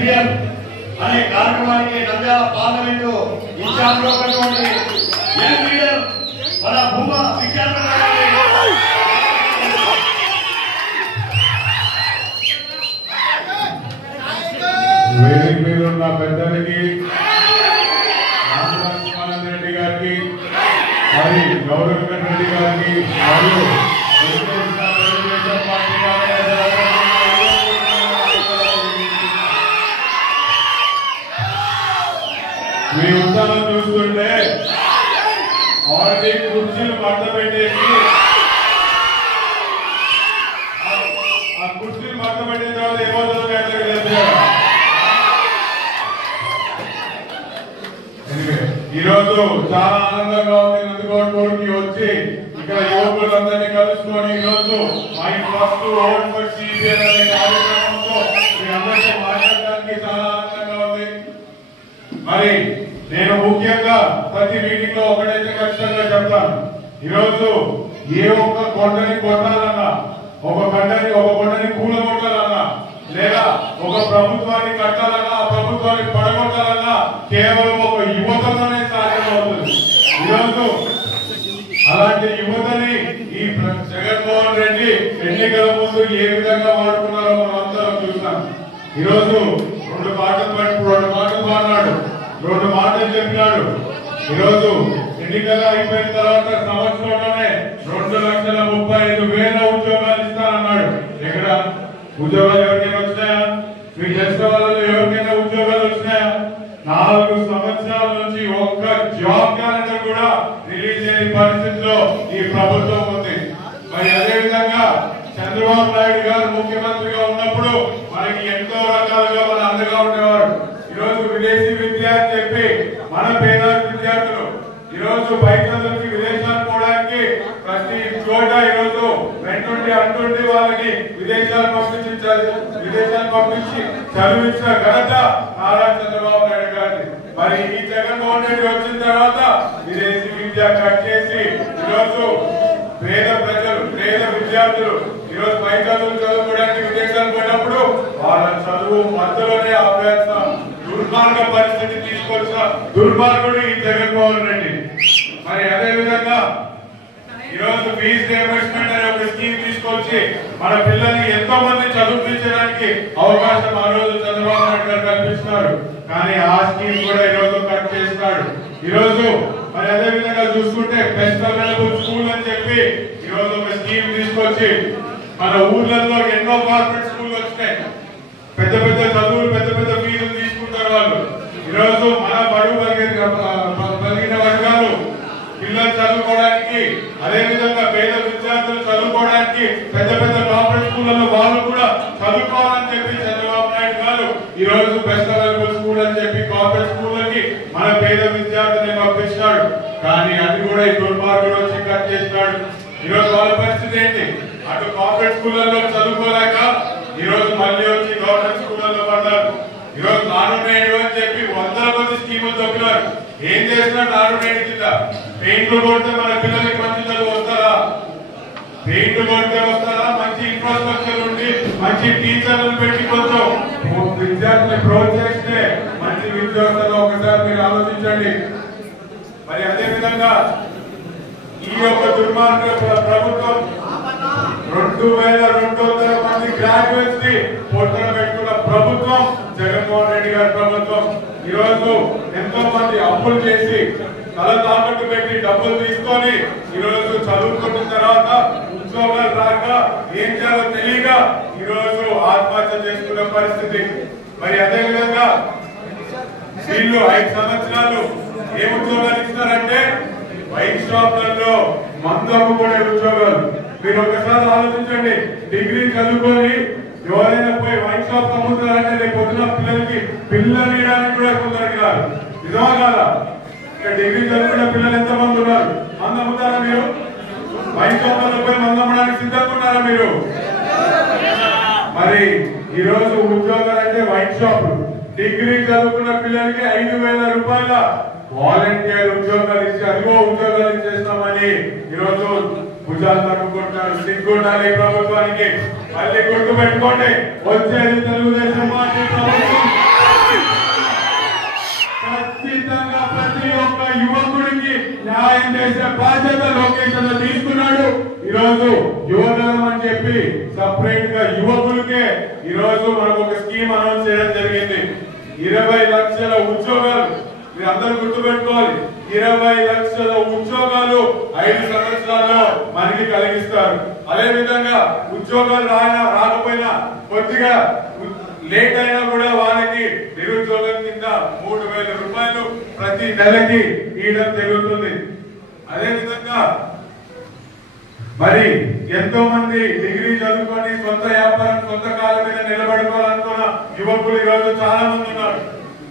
CBN అనే కార్యక్రమానికి Nandyal parliament incharge లో ఉన్నటువంటి యంగ్ లీడర్ మన భూమా వేదిక మీద ఉన్న పెద్దలకి లక్ష్మణ్ రెడ్డి గారికి మరి గౌరవ్ రెడ్డి గారికి మరియు మీ ఉత్సాహం చూస్తుంటే ఆల్రెడీ కుర్చీలు మడత పెట్టేసి ఆ కుర్చీలు మడత పెట్టిన తర్వాత ఏమవుతుందో ఈ రోజు చాలా ఆనందంగా ఉంది. నందికోటకి వచ్చి ఇక్కడ యువకులందరినీ కలుసుకొని ఈ రోజు my first vote for CBN అనే కార్యక్రమంతో మీ అందరితో మాట్లాడడానికి చాలా ఆనందంగా ఉంది. మరి నేను ముఖ్యంగా ప్రతి మీటింగ్ లో ఒకటైతే ఖచ్చితంగా చెప్తాను. ఈరోజు ఏ ఒక్క కొండని కొట్టాలన్నా, ఒక కొండని కూలగొట్టాలన్నా, లేదా ఒక ప్రభుత్వాన్ని కట్టాలన్నా, ఆ ప్రభుత్వాన్ని పడగొట్టాలన్నా కేవలం ఒక యువతలోనే సాధ్యమవుతుంది. ఈరోజు అలాంటి యువతని ఈ జగన్మోహన్ రెడ్డి ఎన్నికల ముందు ఏ విధంగా వాడుకున్నారో మనం అందరం చూస్తాం. ఈరోజు రెండు మాటలు మాట్లాడు, రెండు మాటలు చెప్పినాడు. ఈరోజు ఎన్నికలు అయిపోయిన తర్వాత సంవత్సరంలోనే 2,35,000 ఉద్యోగాలు ఇస్తానన్నాడు. ఎక్కడ ఉద్యోగాలు ఎవరికైనా వచ్చినాయా? మీకు తెలిసిన వాళ్ళలో ఎవరికైనా ఉద్యోగాలు వచ్చినాయా? 4 సంవత్సరాల నుంచి ఒక్క జాబ్ క్యాలెండర్ కూడా రిలీజ్ చేయని పరిస్థితిలో ఈ ప్రభుత్వం ఉంది. మరి అదే విధంగా చంద్రబాబు నాయుడు గారు ముఖ్యమంత్రిగా ఉన్నప్పుడు మనకి ఎంతో రకాలుగా మన అండగా ఉండేవారు. ఈరోజు విదేశీ విద్య అని చెప్పి మన పేద విద్యార్థులు ఈరోజు బయట నుంచి విదేశాలు పోవడానికి ప్రతి చోట ఈరోజు వెంటుండి అంటుండి వాళ్ళకి విదేశాలు పంపించి చదివించిన ఘనత నారా చంద్రబాబు నాయుడు గారిని. మరి ఈ జగన్మోహన్ రెడ్డి వచ్చిన తర్వాత విదేశీ విద్య కట్ చేసి ఈరోజు పేద ప్రజలు, పేద విద్యార్థులు ఈరోజు పై చదువుకోవడానికి విదేశాలు పోయినప్పుడు వాళ్ళ చదువు మధ్యలోనే ఆపేస్తాం. దుర్మార్గ పరిస్థితి తీసుకొచ్చిన దుర్మార్గుడు ఈ జగన్మోహన్ రెడ్డి. మరి అదే విధంగా ఈరోజు ఫీజు రియంబర్స్మెంట్ అనే ఒక స్కీమ్ తీసుకొచ్చి మన పిల్లల్ని ఎంతో మంది చదువుపించడానికి అవకాశం ఆ రోజు చంద్రబాబు నాయుడు గారు కల్పిస్తున్నారు. కానీ ఆ స్కీమ్ కూడా ఈరోజు కట్ చేస్తున్నాడు. ఈరోజు మరి అదే విధంగా చూసుకుంటే బెస్ట్ అవైలబుల్ స్కూల్ అని చెప్పి ఈరోజు ఒక స్కీమ్ తీసుకొచ్చి మన ఊర్లలో ఎన్నో కార్పొరేట్ స్కూల్ వచ్చినాయి. పెద్ద పెద్ద చదువులు, పెద్ద పెద్ద ఫీజులు తీసుకుంటారు వాళ్ళు. ఈరోజు మన బడుగు కలిగిన వర్గాలు పిల్లలు చదువుకోవడానికి, అదే విధంగా పేద విద్యార్థులు చదువుకోవడానికి పెద్ద పెద్ద కార్పొరేట్ స్కూళ్లలో వాళ్ళు కూడా చదువుకోవాలని చెప్పి చంద్రబాబు నాయుడు గారు ఈ రోజు బెస్ట్ అవైలబుల్ స్కూల్ అని చెప్పి కార్పొరేట్ స్కూళ్ళకి మన పేద విద్యార్థుల్ని పంపించినాడు. కానీ అది కూడా ఈ దుర్మార్గుడు వచ్చి కట్ చేసినాడు. ఈరోజు వాళ్ళ పరిస్థితి ఏంటి? అటు కార్పొరేట్ స్కూళ్లలో చదువుకోలేక ఈరోజు మళ్ళీ వచ్చి గవర్నమెంట్ స్కూళ్లలో పడ్డారు. ఈరోజు నాడు నేడు అని చెప్పి 100 మంది స్కీములు తొక్కినారు. ఏం చేసినా నాడు నేడు కింద పెయింట్లు కొడితే మన పిల్లలకి మంచి చదువు వస్తారా? పెయింట్లు కొడితే వస్తారా? మంచి ఇన్ఫ్రాస్ట్రక్చర్ ఉండి మంచి టీచర్లను పెట్టి కొంచెం విద్యార్థుల్ని ప్రోత్సహిస్తే మంచి విద్య వస్తుందో ఒకసారి మీరు ఆలోచించండి. మరి అదే విధంగా ఈ యొక్క దుర్మార్గ ప్రభుత్వం 2,200 మంది గ్రాడ్యుయేట్స్ ని పొట్టన పెట్టుకున్న ప్రభుత్వం జగన్మోహన్ రెడ్డి గారి ప్రభుత్వం. ఈ రోజు ఎంతో మంది అప్పులు చేసి తల తాకట్టు పెట్టి డబ్బులు తీసుకొని ఈ రోజు చదువుకున్న తర్వాత ఉద్యోగాలు రాక ఏం చేయాలో తెలియక ఈ రోజు ఆత్మహత్య చేసుకున్న పరిస్థితి. మరి అదే విధంగా వీళ్ళు 5 సంవత్సరాలు ఏ ఉద్యోగాలు ఇస్తారంటే వైన్ షాప్లలో మందు అమ్ముకునే ఉద్యోగాలు. మీరు ఒకసారి ఆలోచించండి. డిగ్రీ చదువుకొని ఎవరైనా పోయి వైన్ షాప్ అమ్ముతారంటే రేపు పొద్దున పిల్లలు ఇవ్వడానికి కూడా కొందరికి కాదు. నిజమా కాదా? డిగ్రీ చదువుకున్న పిల్లలు ఎంతమంది ఉన్నారు? మందు అమ్ముతారా మీరు? వైన్ షాప్లలో పోయి మందు అమ్మడానికి సిద్ధంగా ఉన్నారా మీరు? మరి ఈ రోజు ఉద్యోగాలు అంటే వైన్ షాప్. డిగ్రీ చదువుకున్న పిల్లలకి 5,000 రూపాయల వాలంటీర్ ఉద్యోగాలు ఇచ్చి అదిగో ఉద్యోగాలు ఇచ్చేస్తామని ఈరోజు భుజాలు తగ్గుకుంటున్నారు. సిగ్గుండాలి ప్రభుత్వానికి. మళ్ళీ గుర్తు పెట్టుకోండి, వచ్చేది తెలుగుదేశం పార్టీ ప్రభుత్వం. న్యాయం చేసే బాధ్యత లోకేష్ అన్న తీసుకున్నాడు. ఈ రోజు యువగలం అని చెప్పి సపరేట్ గా యువకులకే ఈ రోజు మనకు ఒక స్కీమ్ అనౌన్స్ చేయడం జరిగింది. 20 లక్షల ఉద్యోగాలు మీరు అందరూ గుర్తుపెట్టుకోవాలి. 20 లక్షల ఉద్యోగాలు 5 సంవత్సరాల్లో మనకి కలిగిస్తారు. అదే విధంగా ఉద్యోగాలు రాకపోయినా కొద్దిగా లేట్ అయినా కూడా వాళ్ళకి నిరుద్యోగం కింద 3,000 రూపాయలు ప్రతి నెలకి ఇవ్వడం జరుగుతుంది. అదే విధంగా మరి ఎంతో మంది డిగ్రీ చదువుకొని సొంత వ్యాపారం సొంత కాళ్ళ మీద నిలబడుకోవాలనుకున్న యువకులు ఈ రోజు చాలా మంది ఉన్నారు.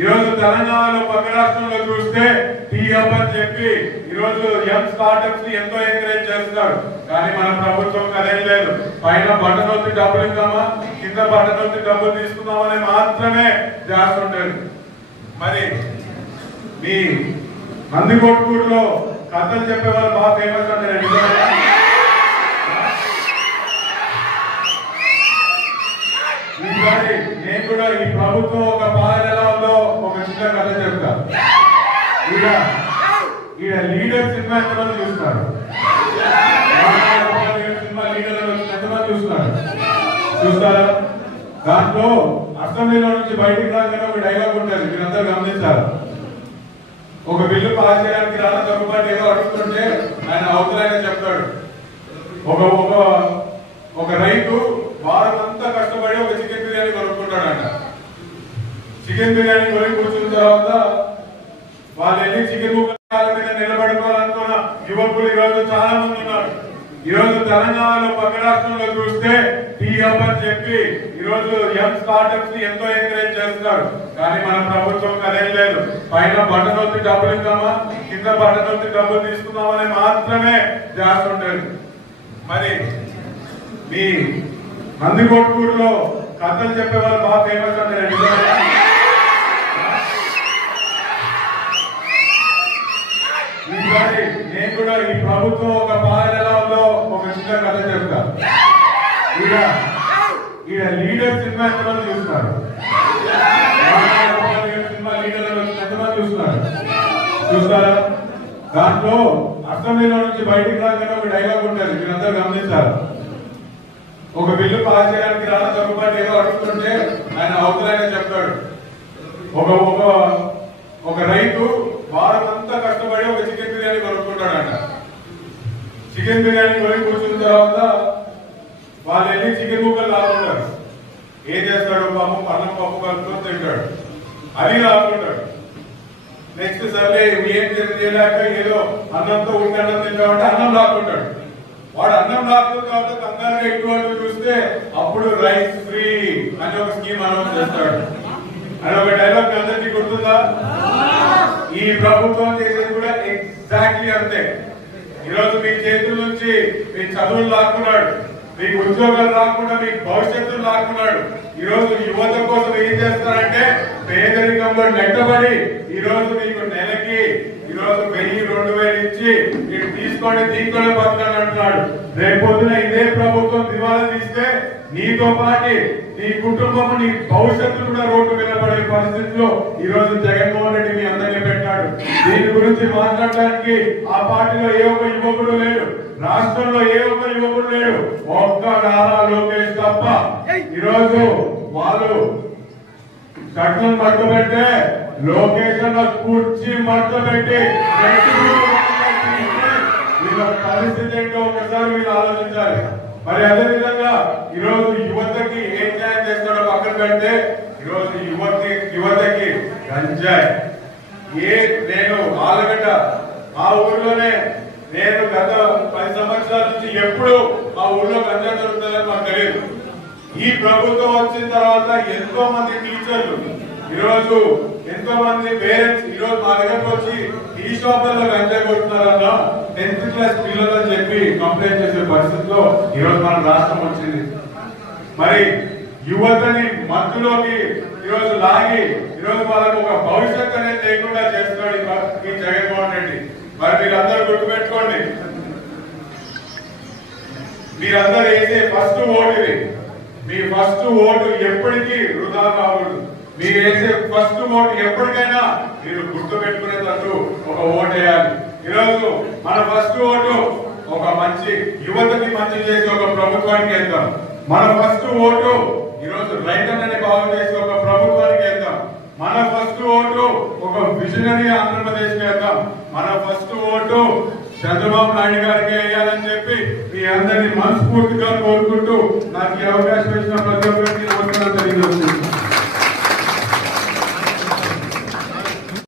ఈ రోజు తెలంగాణలో పక్క రాష్ట్రంలో చూస్తే టీ హబ్ అని చెప్పి ఈ రోజు యంగ్ స్టార్ట్అప్స్ ని ఎంతో ఎంకరేజ్ చేస్తున్నారు. కానీ మన ప్రభుత్వం అదేం లేదు. పైన బటన్ వచ్చి డబ్బులు ఇద్దామా, కింద బటన్ వచ్చి డబ్బులు తీసుకుందామని మాత్రమే చేస్తుంటారు. మరి మీ నందికొట్కూరులో కథలు చెప్పేవాళ్ళు బాగా ఫేమస్ అంటారు. ఈసారి నేను కూడా ఈ ప్రభుత్వం ఒక పాలన ఎలా ఉందో ఒక చిన్న కథ చెప్తాను. ఈడ లీడర్ సినిమా ఎంతమంది చూస్తున్నారు? సినిమా లీడర్ ఎంతమంది చూస్తారా? దాంట్లో అసెంబ్లీలో నుంచి బయటికి రాగానే ఒక డైలాగ్ ఉంటుంది, మీరందరూ గమనించారు. ఒక బిల్లు పాస్ చేయడానికి రాష్ట్ర ప్రభుత్వం ఏదో అడుగుతుంటే ఆయన అవసరాన్ని చెప్తాడు. ఒక రైతు వారం అంతా కష్టపడి ఒక చికెన్ బిర్యానీ కొనుక్కుంటాడంట. చికెన్ బిర్యానీ కొని కూర్చున్న తర్వాత వాళ్ళు వెళ్ళి చికెన్ ముక్కల మీద నిలబడుకోవాలనుకున్న యువకులు ఈ రోజు చాలా మంది ఉన్నారు. ఈ రోజు తెలంగాణలో పక్క రాష్ట్రంలో చూస్తే టీ హబ్ అని చెప్పి ఈ రోజు యంగ్ స్టార్ట్అప్స్ ని ఎంతో ఎంకరేజ్ చేస్తున్నారు. కానీ మన ప్రభుత్వం అదేం లేదు. పైన బటన్ వచ్చి డబ్బులు ఇద్దామా, కింద బటన్ వచ్చి డబ్బులు తీసుకుందామని మాత్రమే చేస్తుంటారు. మరి మీ నందికొట్కూరులో కథలు చెప్పేవాళ్ళు బాగా ఫేమస్ అంటారు. ఈసారి నేను కూడా ఈ ప్రభుత్వం ఒక పాలన ఎలా ఉందో ఒక చిన్న కథ చెప్తాను. ఈడ లీడర్ సినిమా ఎంతమంది చూస్తున్నారు? సినిమా లీడర్ ఎంతమంది చూస్తారా? దాంట్లో అసెంబ్లీలో నుంచి బయటికి రాగానే ఒక డైలాగ్ ఉంటుంది, మీరందరూ గమనించారు. ఒక బిల్లు పాస్ చేయడానికి రాష్ట్ర ప్రభుత్వం ఏదో అడుగుతుంటే ఆయన అవసరాన్ని చెప్తాడు. ఒక రైతు వారం అంతా కష్టపడి ఒక చికెన్ బిర్యానీ కొనుక్కుంటాడంట. చికెన్ బిర్యానీ కొని కూర్చున్న తర్వాత వాళ్ళు వెళ్ళి చికెన్ ముక్కలు లాక్కుంటారు. ఏం చేస్తాడు? అన్నం పప్పు కలుపుకొని తింటాడు. అది లాక్కుంటాడు. నెక్స్ట్ సర్లే ఏం చేయలేక ఏదో అన్నంతో ఉండి అన్నం తింటామంటే అన్నం లాక్కుంటాడు. వాడు అన్నం లాక్కున్న తర్వాత కంగారుగా ఇటువంటి చూస్తే అప్పుడు రైస్ ఫ్రీ అని ఒక స్కీమ్ అనౌన్స్ చేస్తాడు. అని ఒక డైలాగ్ అందరికీ గుర్తుందా? ఈ ప్రభుత్వం చేసేది కూడా ఎగ్జాక్ట్లీ అంతే. ఈరోజు మీ చేతుల నుంచి మీ చదువులు లాక్కున్నాడు, మీకు ఉద్యోగాలు రాకుండా మీకు భవిష్యత్తులు లాక్కున్నాడు. ఈ రోజు యువత కోసం ఏం చేస్తారంటే పేదరికంలో నెట్టబడి ఈ రోజు మీకు నెలకి ఈ రోజు 1000-2000 ఇచ్చి మీరు తీసుకోండి దీంట్లోనే బతకాలని అంటున్నాడు. రేపొద్దున ఇదే ప్రభుత్వం దివాలా తీస్తే నీతో పాటు నీ కుటుంబం నీ భవిష్యత్తు కూడా రోడ్డు మీద పడే పరిస్థితిలో ఈ రోజు జగన్మోహన్ రెడ్డి మీ అందరినీ పెట్టాడు. దీని గురించి మాట్లాడడానికి ఆ పార్టీలో ఏ ఒక్క యువకుడు లేడు, రాష్ట్రంలో ఏ ఒక్క యువకుడు లేడు, ఒక్క నారా లోకేష్ తప్ప. ఈరోజు వాళ్ళు చట్టం పట్టుబెట్టే లోకేషన్ కుర్చీ మట్టుబెట్టి వీళ్ళ పరిస్థితి ఏంటో ఒకసారి వీళ్ళు ఆలోచించాలి. మరి అదే విధంగా ఈరోజు యువతకి ఏం న్యాయం చేస్తాడో పక్కన పెడితే ఈరోజు యువతకి గంజాయి. నేను ఆలగడ్డ ఆ ఊర్లోనే నేను గత 10 సంవత్సరాల నుంచి ఎప్పుడు ఆ ఊర్లో గంజాయి దొరుకుతుందని మాకు తెలియదు. ఈ ప్రభుత్వం వచ్చిన తర్వాత ఎంతో మంది టీచర్లు ఈరోజు ఎంతో మంది పేరెంట్స్ ఈరోజు మా దగ్గరకు వచ్చి ఈ షాపుల్లో గంజాయి కొడుతున్నారన్నా 10th క్లాస్ పిల్లలు అని చెప్పి కంప్లైంట్ చేసే పరిస్థితిలో ఈరోజు మన రాష్ట్రం వచ్చింది. మరి యువతని మత్తులోకి ఈరోజు లాగి ఈరోజు వాళ్ళకు ఒక భవిష్యత్ అనేది లేకుండా చేస్తున్నాడు ఈ జగన్మోహన్ రెడ్డి. మరి మీరందరూ గుర్తుపెట్టుకోండి, మీరందరూ వేసే ఫస్ట్ ఓటు ఇది. మీ ఫస్ట్ ఓటు ఎప్పటికీ వృధా కాకూడదు. మీరు వేసే ఫస్ట్ ఓటు ఎప్పటికైనా మీరు గుర్తు పెట్టుకునేటట్టు ఒక ఓటు వేయాలి. ఈరోజు మన ఫస్ట్ ఓటు ఒక మంచి యువతకి మంచి చేసి ఒక ప్రభుత్వానికి వేద్దాం. మన ఫస్ట్ ఓటు ఈరోజు రైతన్నని బాగు చేసి ఒక ప్రభుత్వానికి వేద్దాం. మన ఫస్ట్ ఓటు ఒక విజనరీ ఆంధ్రప్రదేశ్ వేద్దాం. మన ఫస్ట్ ఓటు చంద్రబాబు నాయుడు గారికి వేయాలని చెప్పి మీ అందరినీ మనస్ఫూర్తిగా కోరుకుంటూ నాకు ఈ అవకాశం ఇచ్చిన ప్రతి ఒక్కరికి నమస్కారం.